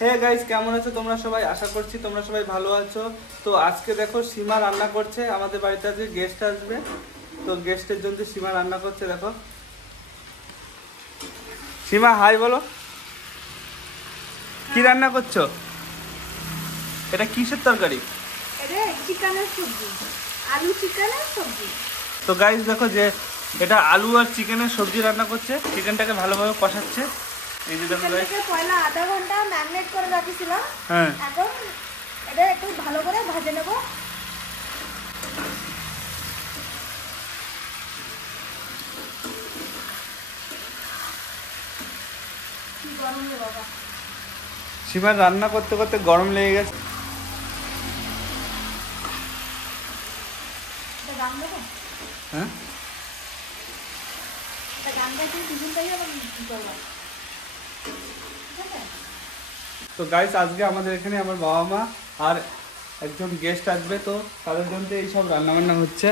Hey guys, কেমন আছো তোমরা সবাই? আশা করছি তোমরা সবাই ভালো আছো। তো আজকে দেখো সীমা রান্না করছে। আমাদের বাড়িতে আজকে গেস্ট আসবে, তো গেস্টের জন্য সীমা রান্না করছে। দেখো সীমা, হাই বলো। কি রান্না করছো? এটা কিসের তরকারি? এটা চিকেনের সবজি, আলু চিকেনের সবজি। তো গাইস দেখো যে এটা আলু আর চিকেনের সবজি রান্না করছে। চিকেনটাকে ভালোভাবে কষাচ্ছে। এই যে দেখো গাইস, পয়লা আধা ঘন্টা ম্যারিনেট করে রাখিছিলাম। হ্যাঁ, এখন এটা একটু ভালো করে ভেজে নেব। কি গরম রে বাবা! সীমার রান্না করতে করতে গরম লেগে গেছে। এটা গান দেবো? হ্যাঁ, এটা গান গাইতে টিফিনটাই আবার কি করবো? তো গাইস আজকে আমাদের এখানে আমার বাবা মা আর একজন গেস্ট আসবে, তো তাদের জন্য এইসব রান্না বান্না হচ্ছে।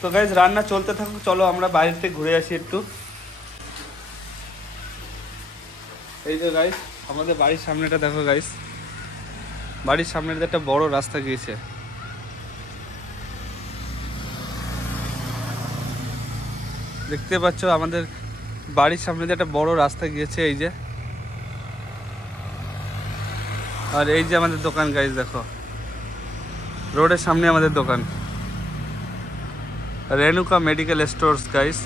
তো গাইস রান্না চলতে থাকুক, চলো আমরা বাইরে ঘুরে আসি একটু। এই যে গাইস আমাদের বাড়ির সামনেটা দেখো গাইস, বাড়ির সামনে একটা বড় রাস্তা গিয়েছে। দেখতে পাচ্ছ আমাদের বাড়ির সামনে দিয়ে একটা বড় রাস্তা গিয়েছে, এই যে। আর এই যে আমাদের দোকান গাইস, দেখো রোডের সামনে আমাদের দোকান, রেনুকা মেডিকেল স্টোর্স গাইস।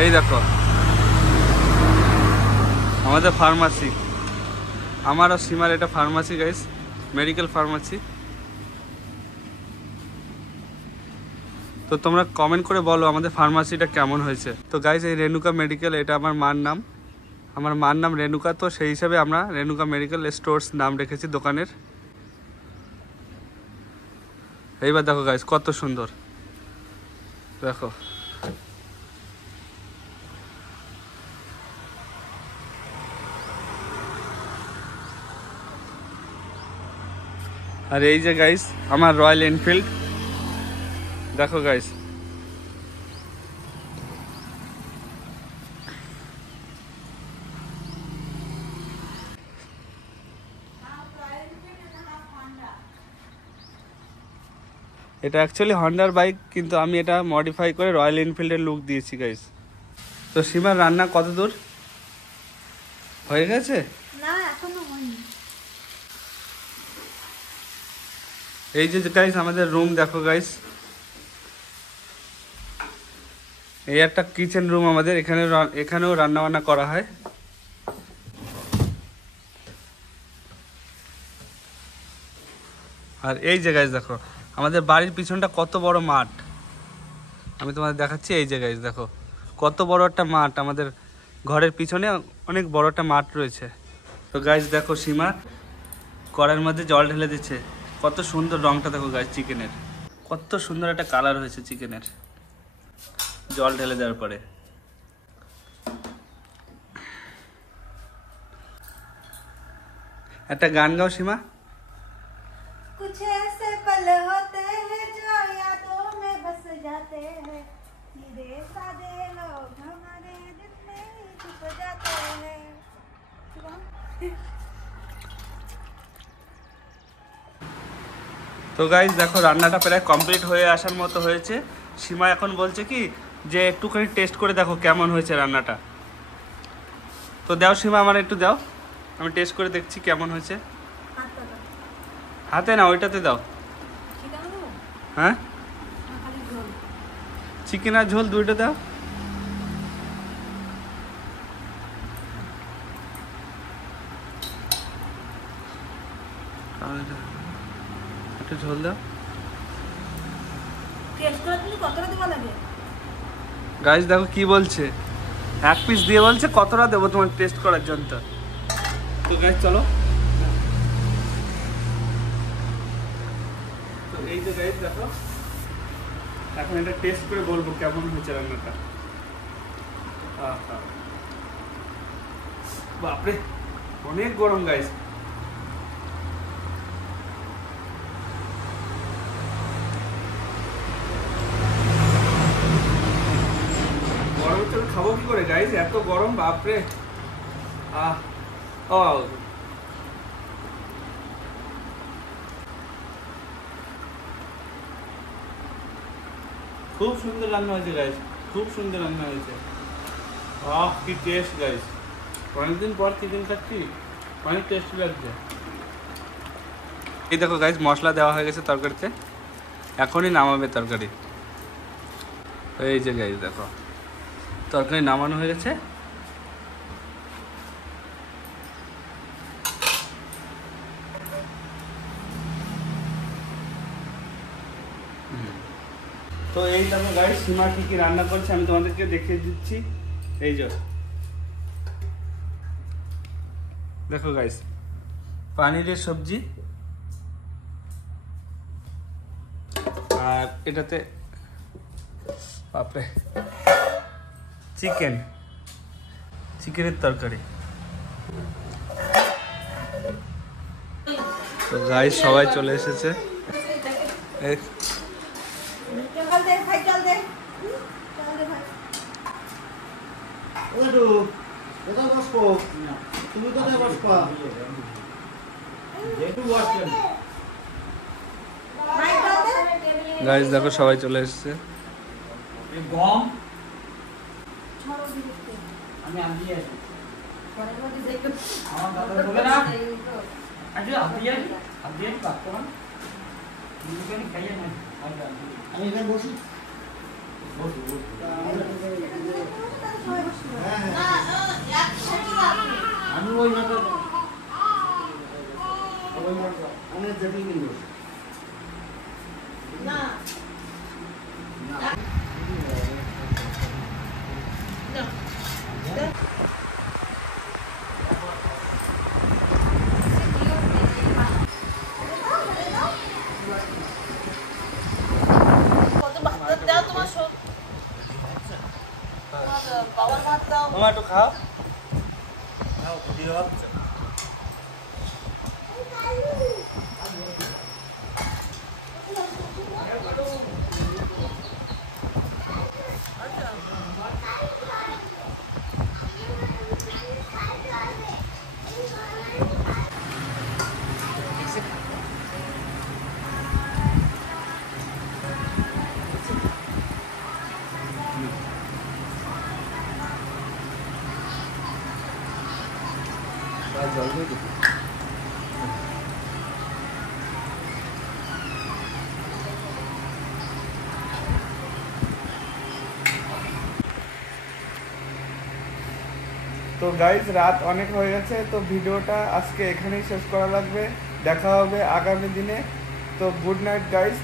এই দেখো আমাদের ফার্মাসি, আমার আর সীমার এটা ফার্মাসি গাইস, মেডিকেল ফার্মাসি। তো তোমরা কমেন্ট করে বলো আমাদের ফার্মাসিটা কেমন হয়েছে। তো গাইস এই রেনুকা মেডিকেল, এটা আমার মার নাম, আমার মার নাম রেনুকা, তো সেই হিসাবে আমরা রেনুকা মেডিকেল স্টোর্স নাম রেখেছি দোকানের। এইবার দেখো গাইস কত সুন্দর, দেখো। আর এই যে গাইস আমার রয়্যাল এনফিল্ড, দেখো গাইস। এটা অ্যাকচুয়ালি হন্ডার বাইক, কিন্তু আমি এটা মডিফাই করে রয়্যাল এনফিল্ডের লুক দিয়েছি গাইস। তো সীমার রান্না কত দূর হয়ে গেছে? না, এখনো হয়নি। এই যে গাইস আমাদের রুম দেখো গাইস, এই একটা কিচেন রুম আমাদের, এখানেও রান্না বান্না করা হয়। আর এই যে গাইস দেখো আমাদের বাড়ির পিছনটা কত বড় মাঠ, আমি তোমাদের দেখাচ্ছি। এই যে গাইস দেখো কত বড় একটা মাঠ, আমাদের ঘরের পিছনে অনেক বড় একটা মাঠ রয়েছে। তো গাইস দেখো সীমা কড়াইয়ের মধ্যে জল ঢেলে দিচ্ছে, কত সুন্দর রংটা দেখো গাইস চিকেনের, কত সুন্দর একটা কালার হয়েছে চিকেনের জল ঢেলে দেওয়ার পরে। একটা গান গাও সীমা। कुछ ऐसे पल होते हैं जो यादों में बस जाते हैं, सीधे सादे लोग हमारे दिल में ही छुप जाते हैं। তো গাইস দেখো রান্নাটা প্রায় কমপ্লিট হয়ে আসার মতো হয়েছে। সীমা এখন বলছে কি যে একটুখানি টেস্ট করে দেখো কেমন হয়েছে রান্নাটা। তো দাও সীমা, আমার একটু দাও, আমি টেস্ট করে দেখছি কেমন হয়েছে। হাতে না, ওইটাতে দাও। হ্যাঁ, চিকেন আর ঝোল দুইটা দাও। একটু ঝোল দাও। গাইস দেখো কি বলছে, এক পিস দিয়ে বলছে কতটা দেবো তোমার টেস্ট করার জন্য। তো গাইস চলো, তো এই যে গাইস দেখো এখন এটা টেস্ট করে বলবো কেমন হয়েছে রান্নাটা। বাপরে অনেক গরম গাইস। তাহলে খাবো কি করে গাইস, এত গরম বাপরে। আহ ও খুব সুন্দর রান্না হয়েছে গাইস, খুব সুন্দর রান্না হয়েছে। আহ কি টেস্ট গাইস, অনেকদিন পর চিকেন খাচ্ছি, অনেক টেস্টি লাগছে। এই দেখো গাইস, মশলা দেওয়া হয়ে গেছে তরকারিতে, এখনই নামাবে তরকারি। এই যে গাইস দেখো, তরকারি নামানো হয়ে গেছে। তো এই দেখো গাইস, সীমা কি কি রান্না করছে আমি তোমাদেরকে দেখিয়ে দিচ্ছি। এই যে দেখো গাইস, পানিরের সবজি, আর এটাতে বাপরে চিকেনের তরকারি। তো গাইস সবাই চলে এসেছে। চল দে ভাই, চল দে, চল দে ভাই। ওইটু কোথায় বসবো? তুমি কোথায় বসবা? একটু বসবেন। ভাই চল দে। গাইস দেখো সবাই চলে এসেছে। গম ছড়ো দিতে। আমি আনতে আসি। পরে বলি দেখো। আমার দাদা বলে না আজকে আনতে বাচ্চামান দুটোখানি খাইয়ে না। আমি এখানে বসি। বসি বসি। আমি ওই মাথা ওই মাথা আমি যেতে কিনবো না না কত ভাত দাও তোমার সব। বাবার ভাত দাও। মামা একটু খাও। জল দিয়ে দিবি। তো গাইজ রাত অনেক হয়ে গেছে, তো ভিডিওটা আজকে এখানেই শেষ করা লাগবে। দেখা হবে আগামী দিনে। তো গুড নাইট গাইজ।